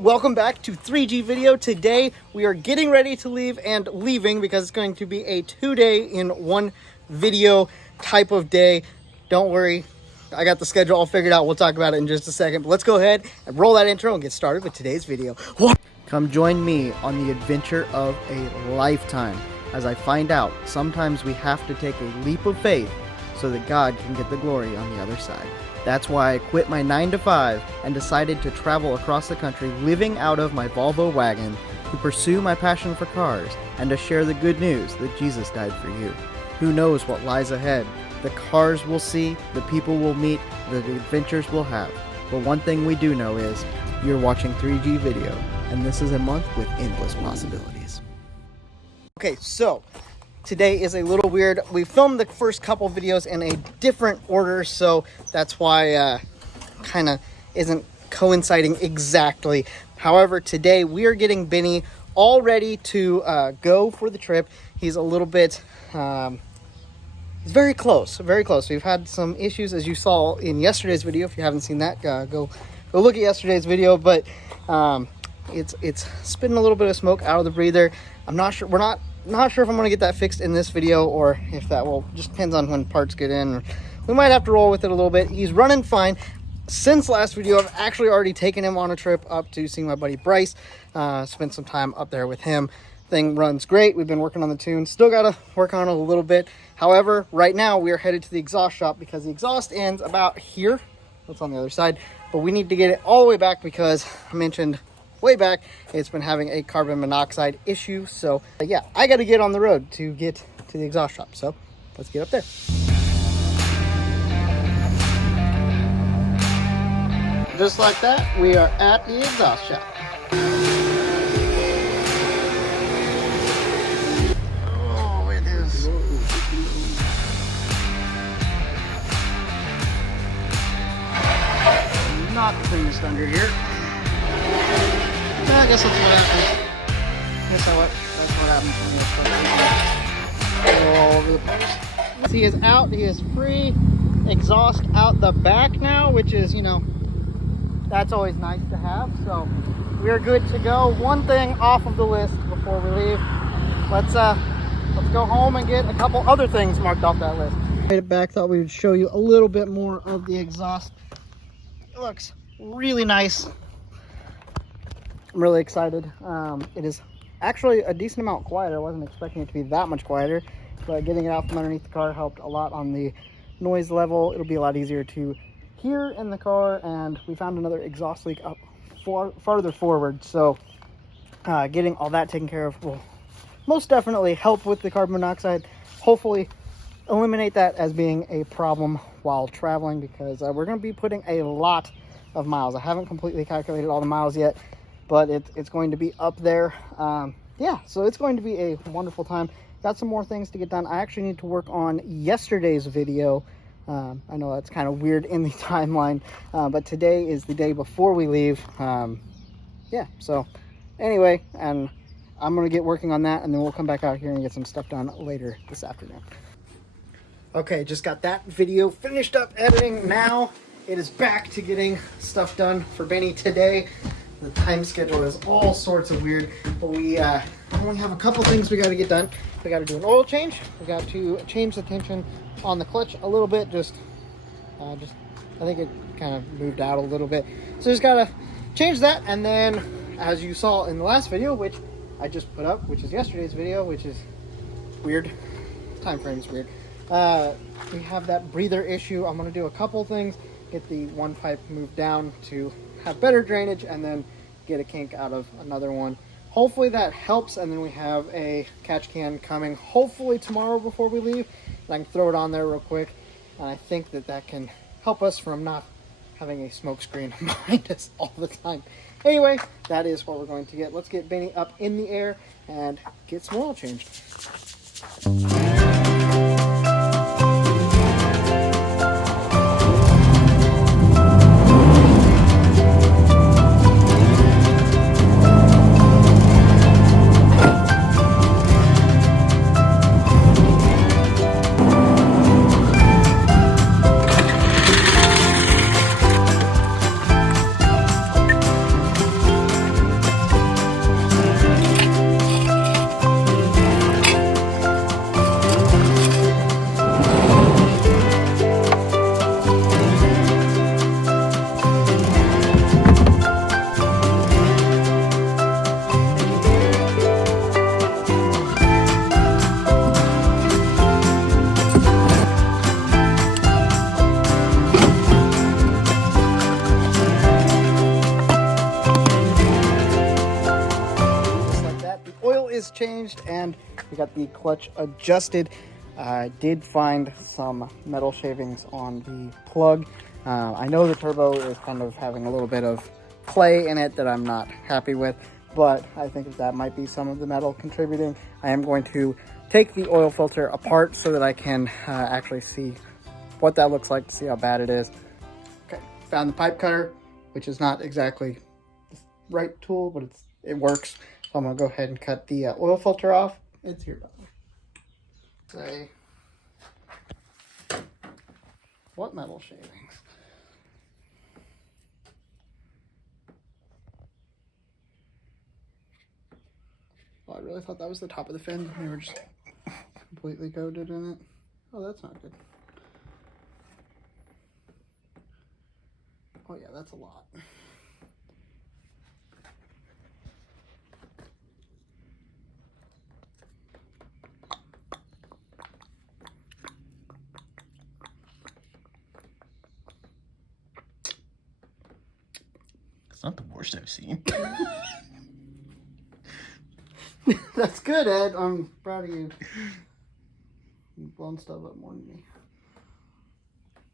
Welcome back to 3G video. Today we are getting ready to leave and leaving because it's going to be a 2-day in one video type of day. Don't worry, I got the schedule all figured out. We'll talk about it in just a second, but let's go ahead and roll that intro and get started with today's video. Come join me on the adventure of a lifetime as I find out sometimes we have to take a leap of faith so that God can get the glory on the other side. That's why I quit my 9-to-5 and decided to travel across the country living out of my Volvo wagon to pursue my passion for cars and to share the good news that Jesus died for you. Who knows what lies ahead? The cars we'll see, the people we'll meet, the adventures we'll have. But one thing we do know is you're watching 3G video, and this is a month with endless possibilities. Okay, so today is a little weird. We filmed the first couple videos in a different order, so that's why kind of isn't coinciding exactly. However, today we are getting Benny all ready to go for the trip. He's a little bit, he's very close, very close. We've had some issues, as you saw in yesterday's video. If you haven't seen that, go look at yesterday's video. But it's spitting a little bit of smoke out of the breather. I'm not sure. We're not sure if I'm going to get that fixed in this video or if that will, just depends on when parts get in. We might have to roll with it a little bit. He's running fine. Since last video, I've actually already taken him on a trip up to see my buddy Bryce. Spent some time up there with him. Thing runs great. We've been working on the tune. Still got to work on it a little bit. However, right now we are headed to the exhaust shop because the exhaust ends about here. That's on the other side. But we need to get it all the way back because I mentioned way back it's been having a carbon monoxide issue. So yeah, I got to get on the road to get to the exhaust shop. So let's get up there. Just like that, we are at the exhaust shop. Oh, it is not the cleanest under here. I guess that's what happens. That's what happens when you go all over the place. He is out. He is free. Exhaust out the back now, which is, you know, that's always nice to have. So we're good to go. One thing off of the list before we leave. Let's go home and get a couple other things marked off that list. Made it back. Thought we would show you a little bit more of the exhaust. It looks really nice. I'm really excited. It is actually a decent amount quieter. I wasn't expecting it to be that much quieter, but getting it out from underneath the car helped a lot on the noise level. It'll be a lot easier to hear in the car, and we found another exhaust leak up farther forward, so getting all that taken care of will most definitely help with the carbon monoxide. Hopefully eliminate that as being a problem while traveling, because we're going to be putting a lot of miles. I haven't completely calculated all the miles yet, but it's going to be up there. Yeah, so it's going to be a wonderful time. Got some more things to get done. I actually need to work on yesterday's video. I know that's kind of weird in the timeline, but today is the day before we leave. Yeah, so anyway, and I'm going to get working on that, and then we'll come back out here and get some stuff done later this afternoon. Okay, just got that video finished up editing. Now it is back to getting stuff done for Benny today. The time schedule is all sorts of weird, but we only have a couple things we got to get done. We got to do an oil change. We got to change the tension on the clutch a little bit. Just I think it kind of moved out a little bit. So just got to change that. And then, as you saw in the last video, which I just put up, which is yesterday's video, which is weird. Time frame is weird. We have that breather issue. I'm going to do a couple things. Get the one pipe moved down to have better drainage, and then get a kink out of another one. Hopefully that helps, and then we have a catch can coming hopefully tomorrow before we leave. And I can throw it on there real quick, and I think that can help us from not having a smoke screen behind us all the time. Anyway, that is what we're going to get. Let's get Benny up in the air and get some oil changed. is changed and we got the clutch adjusted. I did find some metal shavings on the plug. I know the turbo is kind of having a little bit of play in it that I'm not happy with, but I think that might be some of the metal contributing. I am going to take the oil filter apart so that I can actually see what that looks like, to see how bad it is. Okay, found the pipe cutter, which is not exactly the right tool, but it works. So I'm gonna go ahead and cut the oil filter off. It's here, by the way. Say, what metal shavings? Oh, I really thought that was the top of the fin. They were just completely coated in it. Oh, that's not good. Oh yeah, that's a lot. It's not the worst I've seen. That's good, Ed. I'm proud of you. You've blown stuff up more than me.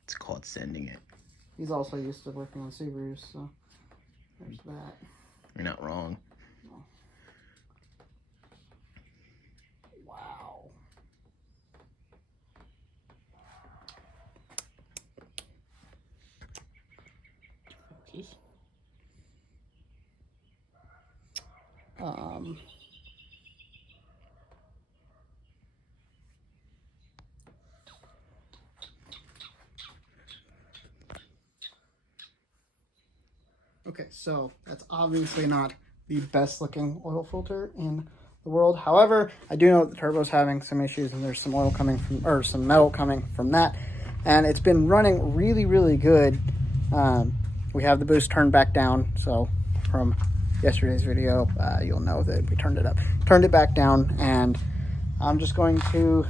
It's called sending it. He's also used to working on Subarus, so there's that. You're not wrong. No. Wow. Okay, so that's obviously not the best looking oil filter in the world. However, I do know that the turbo's having some issues and there's some oil coming from, or some metal coming from that. And it's been running really, really good. We have the boost turned back down. So from yesterday's video, you'll know that we turned it back down, and I'm just going to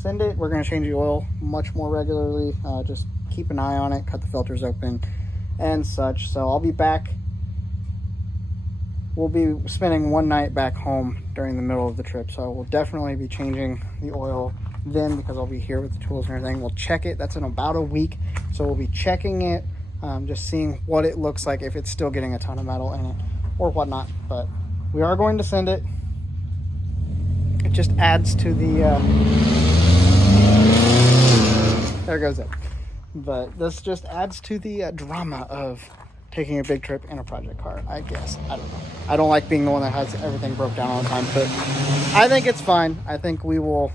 send it. We're going to change the oil much more regularly. Just keep an eye on it, cut the filters open and such. So I'll be back. We'll be spending one night back home during the middle of the trip, so we'll definitely be changing the oil then, because I'll be here with the tools and everything. We'll check it. That's in about a week, so we'll be checking it, just seeing what it looks like, if it's still getting a ton of metal in it or whatnot. But we are going to send it. It just adds to the there goes it. But this just adds to the drama of taking a big trip in a project car, I guess. I don't know. I don't like being the one that has everything broke down all the time, but I think it's fine. I think we will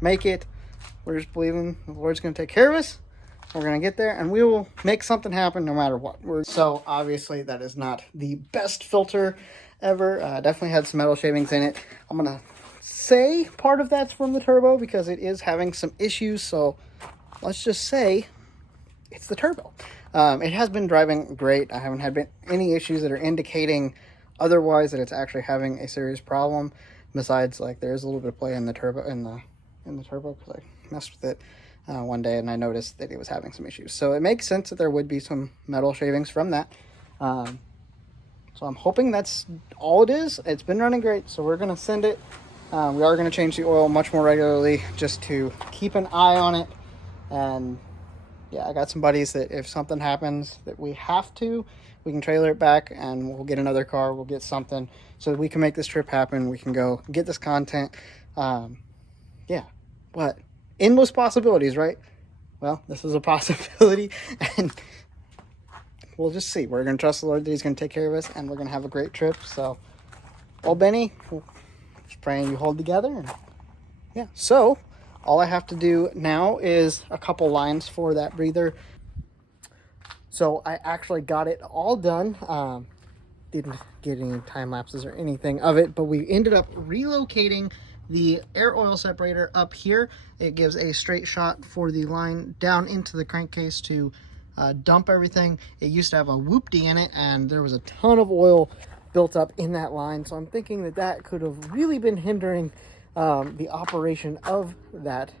make it. We're just believing the Lord's going to take care of us. We're going to get there, and we will make something happen no matter what. So obviously that is not the best filter ever. Definitely had some metal shavings in it. I'm going to say part of that's from the turbo because it is having some issues. So let's just say it's the turbo. It has been driving great. I haven't had any issues that are indicating otherwise that it's actually having a serious problem. Besides, like, there's a little bit of play in the turbo in the turbo because I messed with it one day and I noticed that it was having some issues. So it makes sense that there would be some metal shavings from that. So I'm hoping that's all it is. It's been running great, so we're gonna send it. We are gonna change the oil much more regularly just to keep an eye on it. And yeah, I got some buddies that if something happens that we have to, we can trailer it back and we'll get another car, we'll get something so that we can make this trip happen. We can go get this content. Yeah, what? Endless possibilities, right? Well, this is a possibility, and we'll just see. We're going to trust the Lord that he's going to take care of us, and we're going to have a great trip. So, well, Benny, just praying you hold together. And yeah, so all I have to do now is a couple lines for that breather. So I actually got it all done. Didn't get any time lapses or anything of it, but we ended up relocating the air oil separator up here. It gives a straight shot for the line down into the crankcase to dump everything. It used to have a whoopty in it, and there was a ton of oil built up in that line. So I'm thinking that that could have really been hindering the operation of that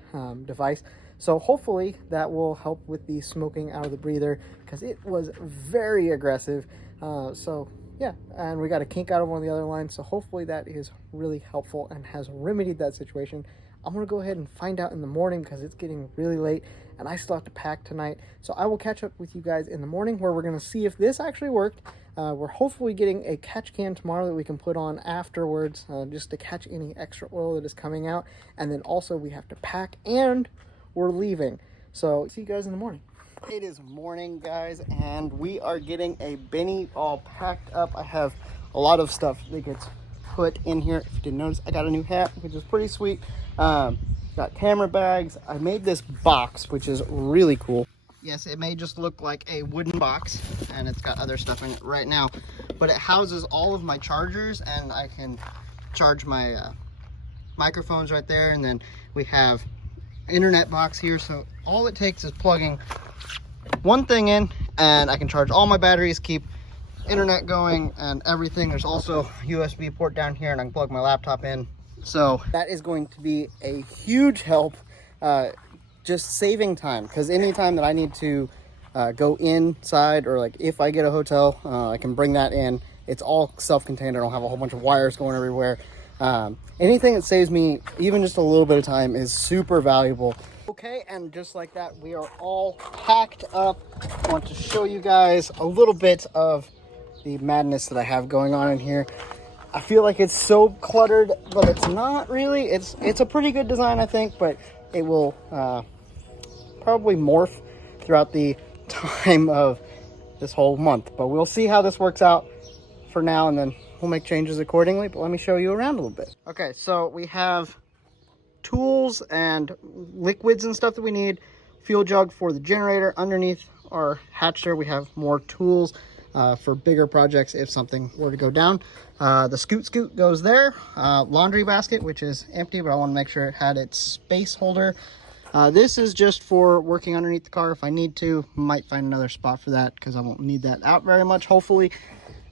device. So hopefully that will help with the smoking out of the breather, because it was very aggressive. So yeah, and we got a kink out of one of the other lines, so hopefully that is really helpful and has remedied that situation. I'm gonna go ahead and find out in the morning because it's getting really late and I still have to pack tonight. So I will catch up with you guys in the morning where we're gonna see if this actually worked. We're hopefully getting a catch can tomorrow that we can put on afterwards, just to catch any extra oil that is coming out. And then also we have to pack and we're leaving. So see you guys in the morning. It is morning, guys, and we are getting a Benny all packed up. I have a lot of stuff that gets put in here. If you didn't notice, I got a new hat, which is pretty sweet. Got camera bags. I made this box, which is really cool. Yes, it may just look like a wooden box, and it's got other stuff in it right now, but it houses all of my chargers, and I can charge my microphones right there. And then we have internet box here, so all it takes is plugging one thing in and I can charge all my batteries, keep internet going and everything. There's also a USB port down here and I can plug my laptop in. So that is going to be a huge help, just saving time, because anytime that I need to go inside, or like if I get a hotel, I can bring that in. It's all self-contained. I don't have a whole bunch of wires going everywhere. Anything that saves me even just a little bit of time is super valuable. Okay, and just like that, we are all packed up. I want to show you guys a little bit of the madness that I have going on in here. I feel like it's so cluttered, but it's not really. It's a pretty good design, I think, but it will probably morph throughout the time of this whole month. But we'll see how this works out for now, and then we'll make changes accordingly. But let me show you around a little bit. Okay, so we have tools and liquids and stuff that we need. Fuel jug for the generator. Underneath our hatch there, we have more tools for bigger projects if something were to go down. The scoot goes there. Laundry basket, which is empty, but I want to make sure it had its space holder. This is just for working underneath the car if I need to. Might find another spot for that because I won't need that out very much, hopefully.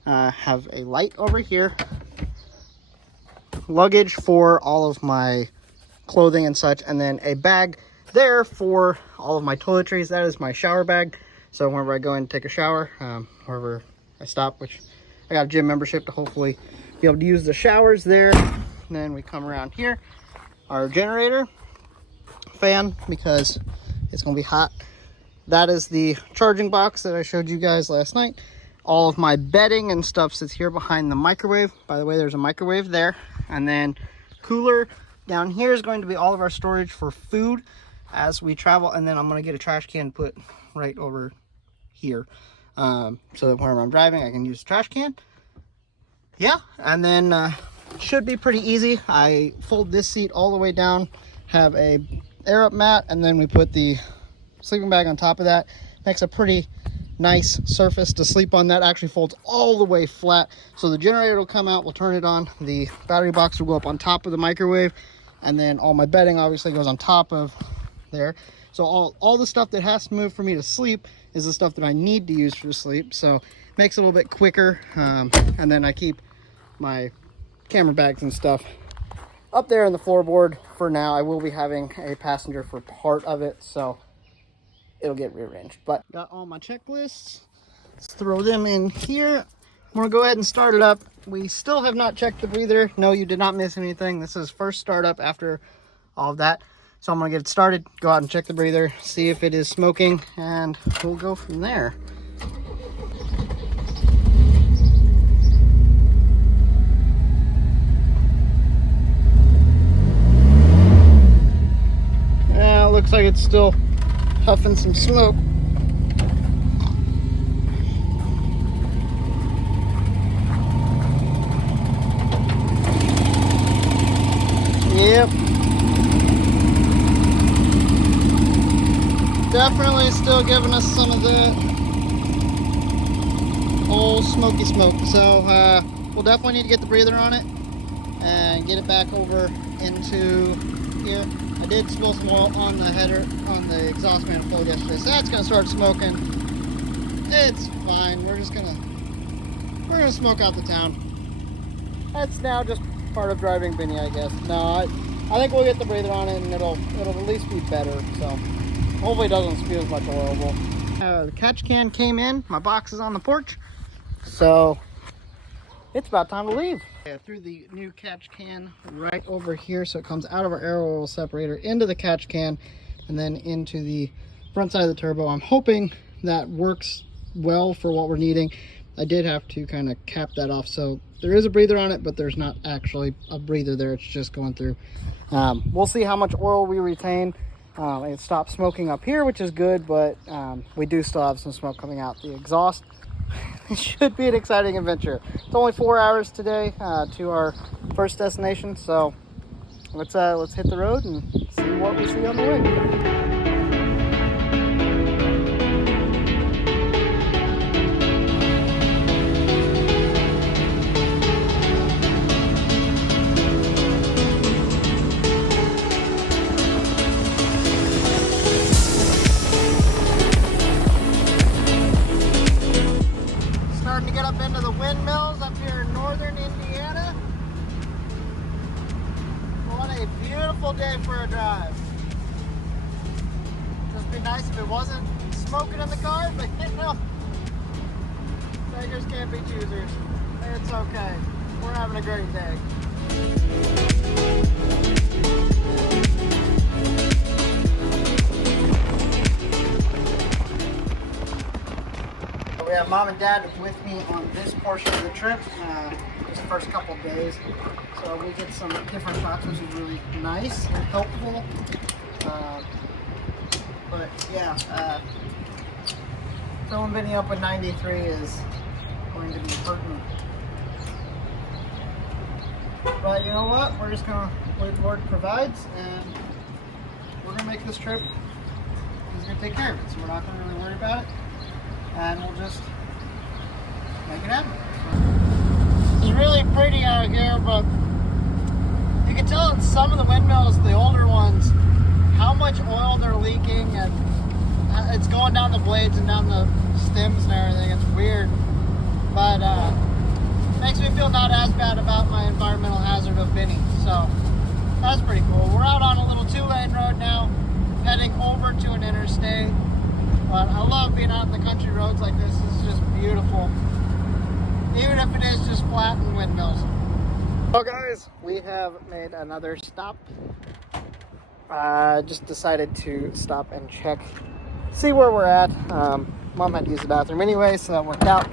Have a light over here. Luggage for all of my clothing and such, and then a bag there for all of my toiletries. That is my shower bag, so whenever I go in and take a shower, wherever I stop, which I got a gym membership to hopefully be able to use the showers there. And then we come around here, our generator fan, because it's gonna be hot. That is the charging box that I showed you guys last night. All of my bedding and stuff sits here behind the microwave. By the way, there's a microwave there. And then cooler down here is going to be all of our storage for food as we travel. And then I'm going to get a trash can put right over here, so that whenever I'm driving, I can use the trash can. Yeah, and then should be pretty easy. I fold this seat all the way down, have a air up mat, and then we put the sleeping bag on top of that. Makes a pretty nice surface to sleep on. That actually folds all the way flat, so the generator will come out, we'll turn it on, the battery box will go up on top of the microwave, and then all my bedding obviously goes on top of there. So all the stuff that has to move for me to sleep is the stuff that I need to use for sleep, so it makes it a little bit quicker. And then I keep my camera bags and stuff up there in the floorboard for now. I will be having a passenger for part of it, so it'll get rearranged. But got all my checklists. Let's throw them in here. I'm gonna go ahead and start it up. We still have not checked the breather. No, you did not miss anything. This is first startup after all of that. So I'm gonna get it started, go out and check the breather, see if it is smoking, and we'll go from there. Yeah, looks like it's still huffing some smoke. Yep. Definitely still giving us some of the old smoky smoke. So we'll definitely need to get the breather on it and get it back over into here. I did spill some oil on the header, on the exhaust manifold yesterday, so that's gonna start smoking. It's fine. We're gonna smoke out the town. That's now just part of driving Benny, I guess. No, I think we'll get the breather on it, and it'll at least be better. So hopefully it doesn't spew as much oil. The catch can came in. My box is on the porch, so it's about time to leave. Yeah, threw the new catch can right over here, so it comes out of our air oil separator into the catch can and then into the front side of the turbo. I'm hoping that works well for what we're needing. I did have to kind of cap that off, so there is a breather on it, but there's not actually a breather there. It's just going through. We'll see how much oil we retain. It stopped smoking up here, which is good, but we do still have some smoke coming out the exhaust. It should be an exciting adventure. It's only 4 hours today to our first destination, so let's hit the road and see what we see on the way. Starting to get up into the windmills up here in northern Indiana. What a beautiful day for a drive. Just be nice if it wasn't smoking in the car, but you know, beggars can't be choosers. It's okay. We're having a great day. We have mom and dad with me on this portion of the trip, just the first couple days. So we get some different shots, which is really nice and helpful. But yeah, filming video up in 93 is going to be hurting. But you know what? We're just gonna wait Lord provides, and we're gonna make this trip. He's gonna take care of it, so we're not gonna really worry about it. And we'll just make it happen. It's really pretty out here, but you can tell in some of the windmills, the older ones, how much oil they're leaking, and it's going down the blades and down the stems and everything. It's weird, but makes me feel not as bad about my environmental hazard of Benny. So that's pretty cool. We're out on a little 2-lane road now, heading over to an interstate. But I love being out in the country roads like this. It's just beautiful. Even if it is just flat and windmills. Well guys, we have made another stop. Just decided to stop and check, see where we're at. Mom had to use the bathroom anyway, so that worked out.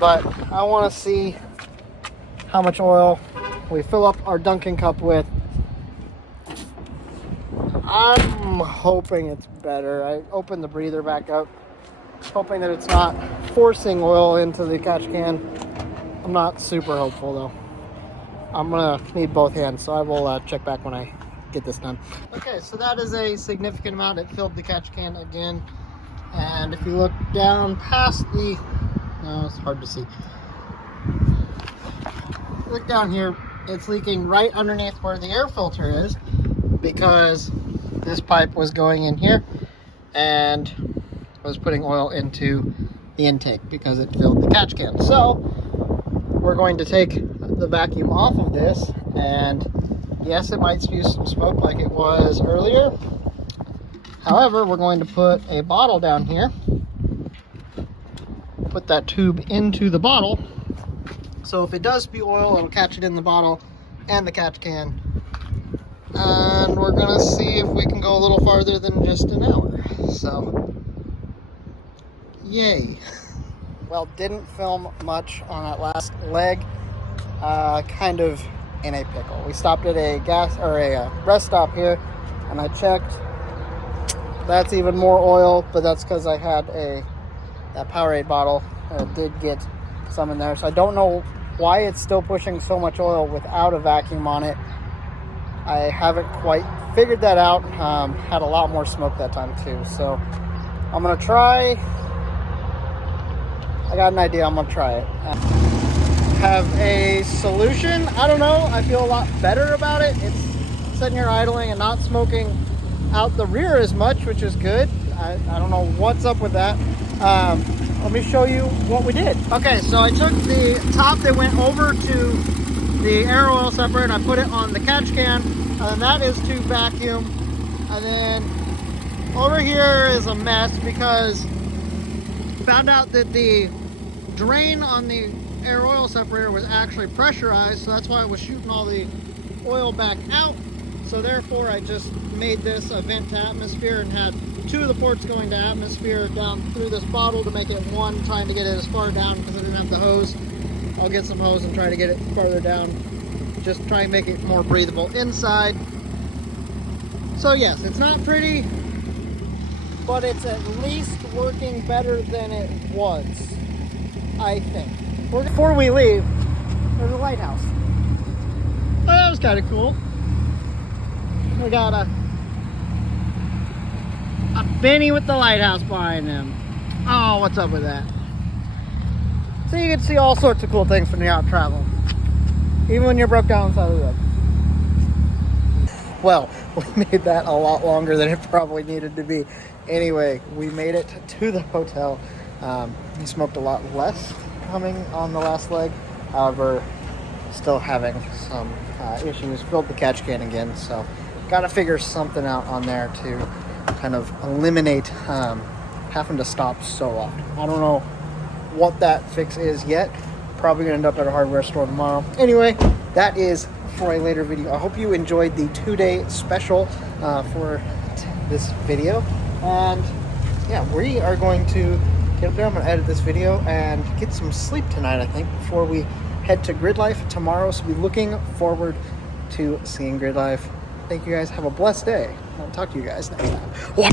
But I want to see how much oil we fill up our Dunkin' cup with. I'm hoping it's better. I opened the breather back up, hoping that it's not forcing oil into the catch can. I'm not super hopeful though. I'm gonna need both hands, so I will check back when I get this done. Okay, so that is a significant amount. It filled the catch can again. And if you look down past the, no, it's hard to see. Look down here, it's leaking right underneath where the air filter is, because this pipe was going in here and was putting oil into the intake because it filled the catch can. So we're going to take the vacuum off of this, and yes, it might spew some smoke like it was earlier. However, we're going to put a bottle down here, put that tube into the bottle, so if it does spew oil, it'll catch it in the bottle and the catch can. And we're gonna see if we can go a little farther than just an hour. So, yay. Well, didn't film much on that last leg. Kind of in a pickle. We stopped at a rest stop here, and I checked. That's even more oil, but that's because I had that Powerade bottle. It did get some in there, so I don't know why it's still pushing so much oil without a vacuum on it. I haven't quite figured that out. Had a lot more smoke that time too, so I'm gonna try. I got an idea. I'm gonna try it. Have a solution. I don't know. I feel a lot better about it. It's sitting here idling and not smoking out the rear as much, which is good. I don't know what's up with that. Let me show you what we did. Okay, so I took the top that went over to the air oil separator and I put it on the catch can, and then that is to vacuum. And then over here is a mess because found out that the drain on the air oil separator was actually pressurized, so that's why it was shooting all the oil back out. So therefore I just made this a vent to atmosphere and had 2 of the ports going to atmosphere down through this bottle to make it one, trying to get it as far down because I didn't have the hose. I'll get some hose and try to get it farther down. Just try and make it more breathable inside. So yes, it's not pretty, but it's at least working better than it was, I think. Before we leave, there's a lighthouse. Oh, that was kind of cool. We got a Benny with the lighthouse behind him. Oh, what's up with that? So you can see all sorts of cool things when you're out traveling, even when you're broke down on the side of the road. Well, we made that a lot longer than it probably needed to be. Anyway, we made it to the hotel. We smoked a lot less coming on the last leg. However, still having some issues. Filled the catch can again, so got to figure something out on there to kind of eliminate having to stop so often. I don't know what that fix is yet. Probably gonna end up at a hardware store tomorrow. Anyway, that is for a later video. I hope you enjoyed the 2-day special for this video. And yeah, we are going to get up there. I'm gonna edit this video and get some sleep tonight, I think, before we head to Grid Life tomorrow. So be looking forward to seeing Grid Life. Thank you guys. Have a blessed day. I'll talk to you guys next time.